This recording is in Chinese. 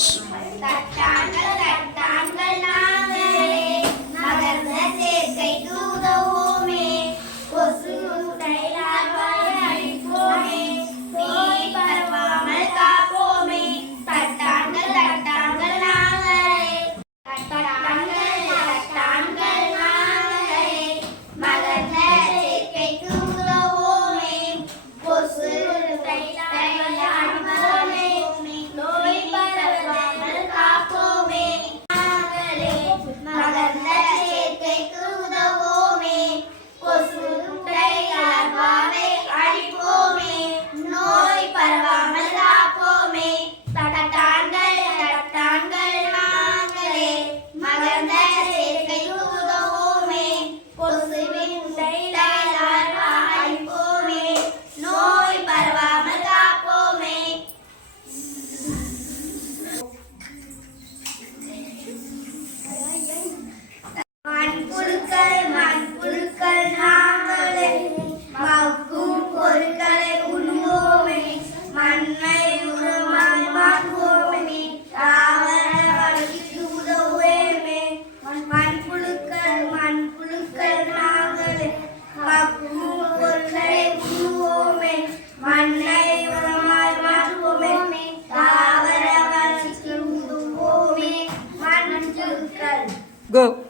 是大家。Go.